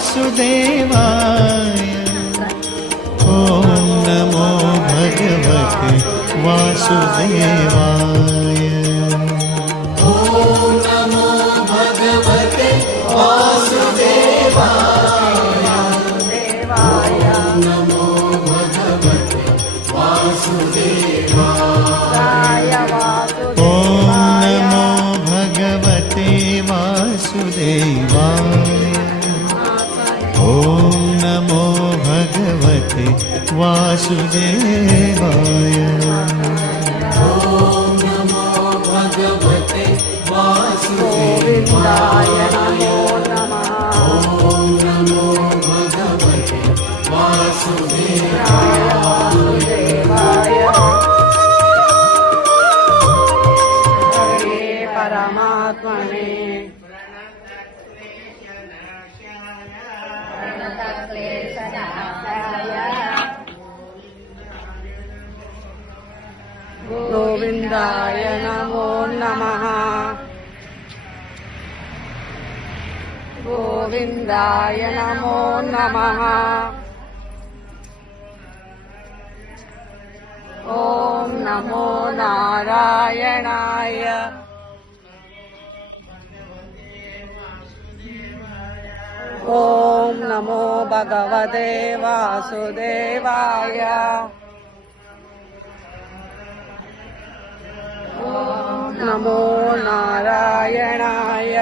वासुदेवाय। ॐ नमो भगवते वासुदेवाय। ॐ नमो भगवते वासुदेवाय। ॐ नमो भगवते वासुदेवाय। ॐ नमो भगवते वासुदेवाय। ॐ नमो भगवते वासुदेवाय। ॐ नमो भगवते वासुदेवाय। ॐ नमो भगवते वासुदेवाय। हरे परमात्मने गोविंदाय नमो नमः। गोविंदाय नमो नमः। ॐ नमो नारायणाय। ॐ नमो भगवते वासुदेवाय। ॐ नमो नारायणाय।